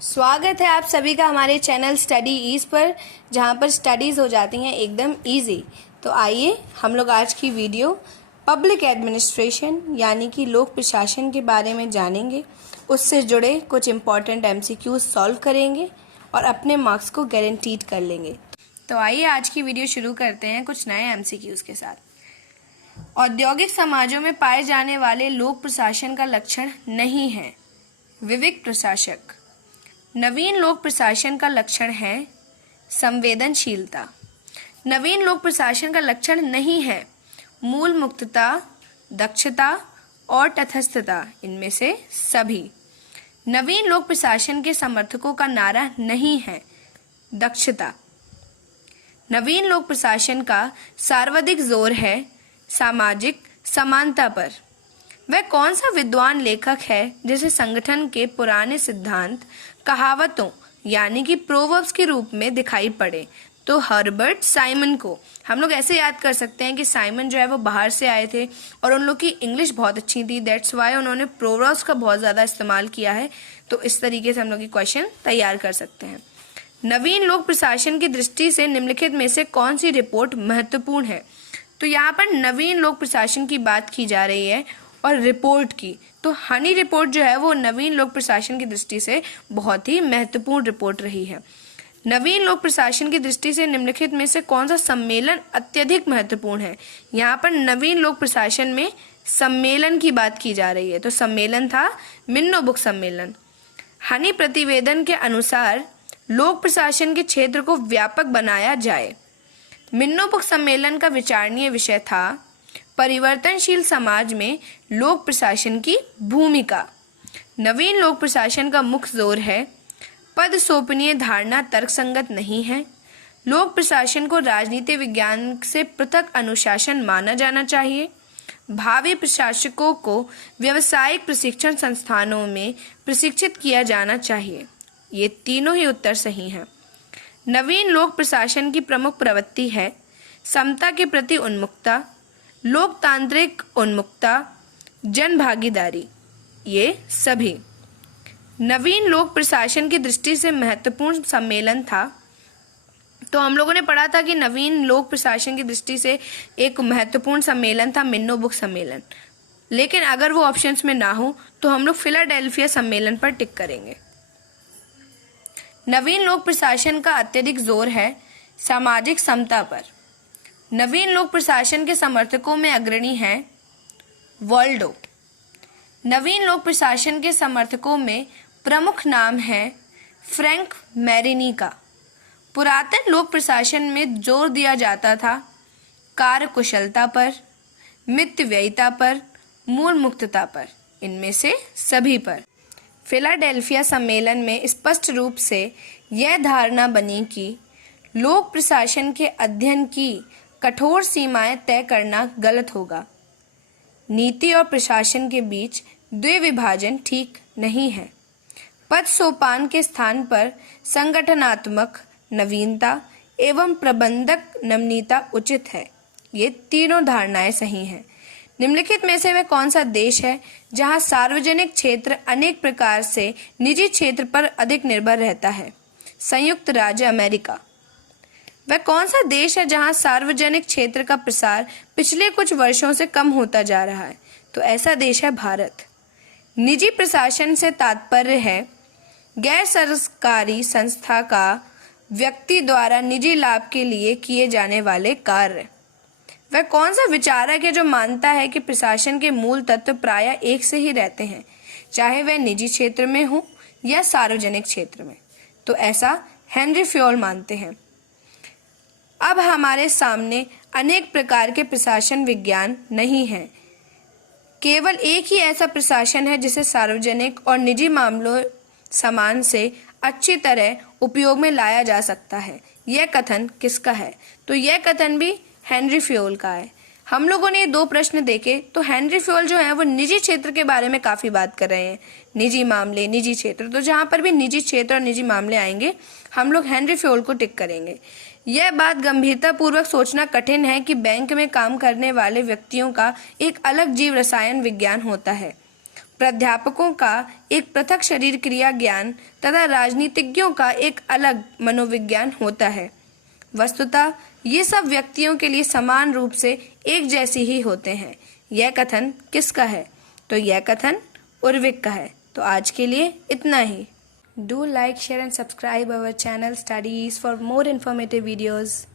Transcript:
स्वागत है आप सभी का हमारे चैनल स्टडी ईज पर, जहां पर स्टडीज़ हो जाती हैं एकदम इजी। तो आइए हम लोग आज की वीडियो पब्लिक एडमिनिस्ट्रेशन यानी कि लोक प्रशासन के बारे में जानेंगे। उससे जुड़े कुछ इम्पॉर्टेंट एमसीक्यूज सॉल्व करेंगे और अपने मार्क्स को गारंटीड कर लेंगे। तो आइए आज की वीडियो शुरू करते हैं कुछ नए एमसीक्यूज के साथ। औद्योगिक समाजों में पाए जाने वाले लोक प्रशासन का लक्षण नहीं है विविक प्रशासक। नवीन लोक प्रशासन का लक्षण है संवेदनशीलता। नवीन लोक प्रशासन का लक्षण नहीं है मूल मुक्तता, दक्षता और तटस्थता, इनमें से सभी। नवीन लोक प्रशासन के समर्थकों का नारा नहीं है दक्षता। नवीन लोक प्रशासन का सर्वाधिक जोर है सामाजिक समानता पर। वह कौन सा विद्वान लेखक है जिसे संगठन के पुराने सिद्धांत कहावतों यानी कि प्रोवर्ब्स के रूप में दिखाई पड़े? तो हर्बर्ट साइमन को हम लोग ऐसे याद कर सकते हैं कि साइमन जो है वो बाहर से आए थे और उन लोग की इंग्लिश बहुत अच्छी थी, दैट्स वाई उन्होंने प्रोवर्ब्स का बहुत ज़्यादा इस्तेमाल किया है। तो इस तरीके से हम लोग ये क्वेश्चन तैयार कर सकते हैं। नवीन लोक प्रशासन की दृष्टि से निम्नलिखित में से कौन सी रिपोर्ट महत्वपूर्ण है? तो यहाँ पर नवीन लोक प्रशासन की बात की जा रही है और रिपोर्ट की। तो हनी रिपोर्ट जो है वो नवीन लोक प्रशासन की दृष्टि से बहुत ही महत्वपूर्ण रिपोर्ट रही है। नवीन लोक प्रशासन की दृष्टि से निम्नलिखित में से कौन सा सम्मेलन अत्यधिक महत्वपूर्ण है? यहाँ पर नवीन लोक प्रशासन में सम्मेलन की बात की जा रही है। तो सम्मेलन था मिन्नो बुक सम्मेलन। हनी प्रतिवेदन के अनुसार लोक प्रशासन के क्षेत्र को व्यापक बनाया जाए। मिन्नो बुक सम्मेलन का विचारणीय विषय था परिवर्तनशील समाज में लोक प्रशासन की भूमिका। नवीन लोक प्रशासन का मुख्य जोर है पद सौंपनीय धारणा तर्कसंगत नहीं है। लोक प्रशासन को राजनीति विज्ञान से पृथक अनुशासन माना जाना चाहिए। भावी प्रशासकों को व्यावसायिक प्रशिक्षण संस्थानों में प्रशिक्षित किया जाना चाहिए। ये तीनों ही उत्तर सही हैं। नवीन लोक प्रशासन की प्रमुख प्रवृत्ति है समता के प्रति उन्मुखता, लोकतांत्रिक उन्मुखता, जन भागीदारी, ये सभी। नवीन लोक प्रशासन की दृष्टि से महत्वपूर्ण सम्मेलन था। तो हम लोगों ने पढ़ा था कि नवीन लोक प्रशासन की दृष्टि से एक महत्वपूर्ण सम्मेलन था मिन्नो बुक सम्मेलन, लेकिन अगर वो ऑप्शंस में ना हो तो हम लोग फिलाडेल्फिया सम्मेलन पर टिक करेंगे। नवीन लोक प्रशासन का अत्यधिक जोर है सामाजिक समता पर। नवीन लोक प्रशासन के समर्थकों में अग्रणी हैं वॉल्डो। नवीन लोक प्रशासन के समर्थकों में प्रमुख नाम है फ्रैंक मैरिनी का। पुरातन लोक प्रशासन में जोर दिया जाता था कार्यकुशलता पर, मितव्ययिता पर, मूल मुक्तता पर, इनमें से सभी पर। फिलाडेल्फिया सम्मेलन में स्पष्ट रूप से यह धारणा बनी कि लोक प्रशासन के अध्ययन की कठोर सीमाएं तय करना गलत होगा। नीति और प्रशासन के बीच द्विविभाजन ठीक नहीं है। पद सोपान के स्थान पर संगठनात्मक नवीनता एवं प्रबंधक नमनीयता उचित है। ये तीनों धारणाएं सही हैं। निम्नलिखित में से वह कौन सा देश है जहां सार्वजनिक क्षेत्र अनेक प्रकार से निजी क्षेत्र पर अधिक निर्भर रहता है? संयुक्त राज्य अमेरिका। वह कौन सा देश है जहां सार्वजनिक क्षेत्र का प्रसार पिछले कुछ वर्षों से कम होता जा रहा है? तो ऐसा देश है भारत। निजी प्रशासन से तात्पर्य है गैर सरकारी संस्था का व्यक्ति द्वारा निजी लाभ के लिए किए जाने वाले कार्य। वह कौन सा विचारक है जो मानता है कि प्रशासन के मूल तत्व प्रायः एक से ही रहते हैं, चाहे वह निजी क्षेत्र में हो या सार्वजनिक क्षेत्र में? तो ऐसा हेनरी फ्योल मानते हैं। अब हमारे सामने अनेक प्रकार के प्रशासन विज्ञान नहीं है, केवल एक ही ऐसा प्रशासन है जिसे सार्वजनिक और निजी मामलों समान से अच्छी तरह उपयोग में लाया जा सकता है। यह कथन किसका है? तो यह कथन भी हेनरी फ्योल का है। हम लोगों ने ये दो प्रश्न देखे तो हेनरी फ्योल जो है वो निजी क्षेत्र के बारे में काफ़ी बात कर रहे हैं, निजी मामले, निजी क्षेत्र। तो जहाँ पर भी निजी क्षेत्र और निजी मामले आएंगे हम लोग हेनरी फ्योल को टिक करेंगे। यह बात गंभीरतापूर्वक सोचना कठिन है कि बैंक में काम करने वाले व्यक्तियों का एक अलग जीव रसायन विज्ञान होता है। प्राध्यापकों का एक पृथक शरीर क्रिया ज्ञान तथा राजनीतिज्ञों का एक अलग मनोविज्ञान होता है। वस्तुतः ये सब व्यक्तियों के लिए समान रूप से एक जैसे ही होते हैं। यह कथन किसका है? तो यह कथन उर्विक का है। तो आज के लिए इतना ही। Do like, share and subscribe our channel studies for more informative videos.